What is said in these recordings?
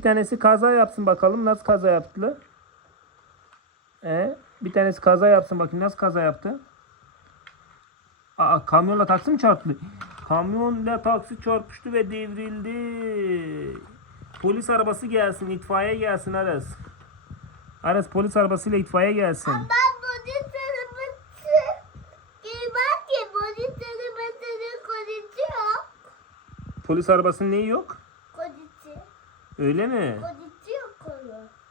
Bir tanesi kaza yapsın bakalım nasıl kaza yaptılar. E, bir tanesi kaza yapsın bakayım nasıl kaza yaptı. Aa kamyonla taksi mi çarptı? Kamyonla taksi çarpıştı ve devrildi. Polis arabası gelsin, itfaiye gelsin Aras. Aras polis arabasıyla itfaiye gelsin. Ben polis arabası girmem ki polis arabasının kolisi yok. Polis arabasının neyi yok? Öyle mi?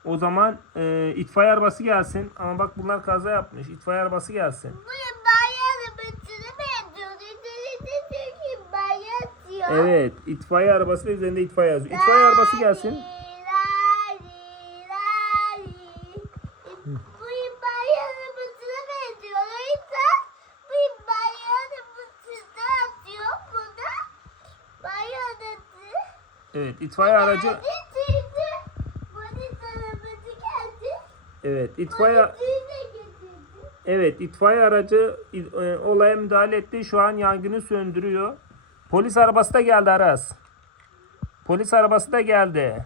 O zaman e, itfaiye arabası gelsin. Ama bak bunlar kaza yapmış. İtfaiye arabası gelsin. Evet, itfaiye arabası ve üzerinde itfaiye yazıyor. İtfaiye arabası gelsin. Evet, itfaiye aracı. Evet, itfaiye. Evet, itfaiye aracı olaya müdahale etti. Şu an yangını söndürüyor. Polis arabası da geldi Aras. Polis arabası da geldi.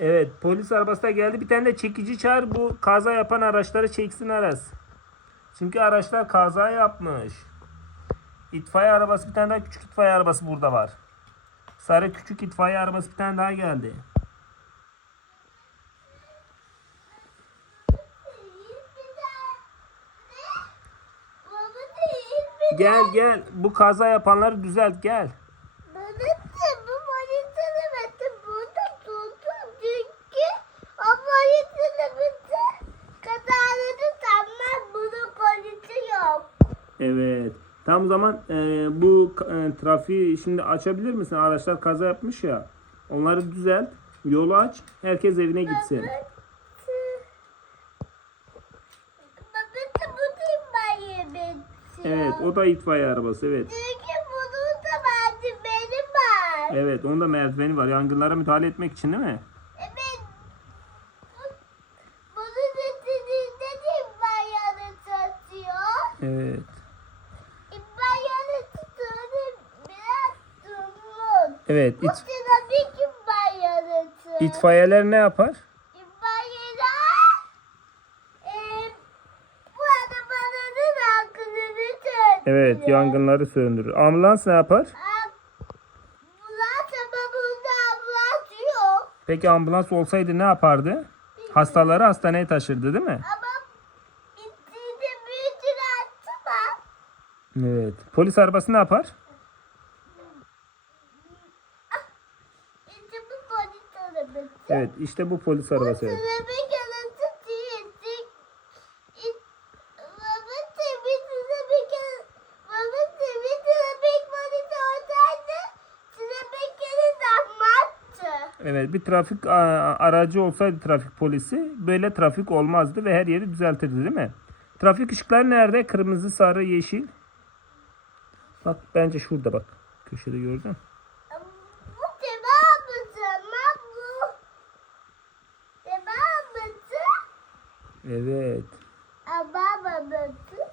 Evet, polis arabası da geldi. Bir tane de çekici çağır bu kaza yapan araçları çeksin Aras. Çünkü araçlar kaza yapmış. İtfaiye arabası bir tane daha küçük itfaiye arabası burada var. Sarı küçük itfaiye arabası bir tane daha geldi. Gel gel bu kaza yapanları düzelt gel. Babası bu polis arabası burada durdu çünkü o polis arabası kazaları tamam bunun polisi yok. Evet. Tam zaman e, bu e, trafiği şimdi açabilir misin? Araçlar kaza yapmış ya. Onları düzelt. Yolu aç. Herkes evine gitsin. Evet o da itfaiye arabası evet. Çünkü bunun da merdiveni var. Evet onun da merdiveni var. Yangınlara müdahale etmek için değil mi? Evet. Bu- Bunun üstünde de bayanı satıyor. Evet. Evet Bu it, itfaiyeler ne yapar? Bayanlar eee bu arabaların hakkını söndürüyor. Evet yangınları söndürür. Ambulans ne yapar? Bunlar sabahında ambulans yok. Peki ambulans olsaydı ne yapardı? Hastaları hastaneye taşırdı değil mi? Ama içinde büyük direnci var. Evet. Polis arabası ne yapar? İşte bu polis arabası. Evet işte bu polis arabası. evet. Evet bir trafik aracı olsaydı trafik polisi böyle trafik olmazdı ve her yeri düzeltirdi değil mi? Trafik ışıkları nerede? Kırmızı, sarı, yeşil. Bak bence şurada bak. Köşede gördün. Evet. Baba babası.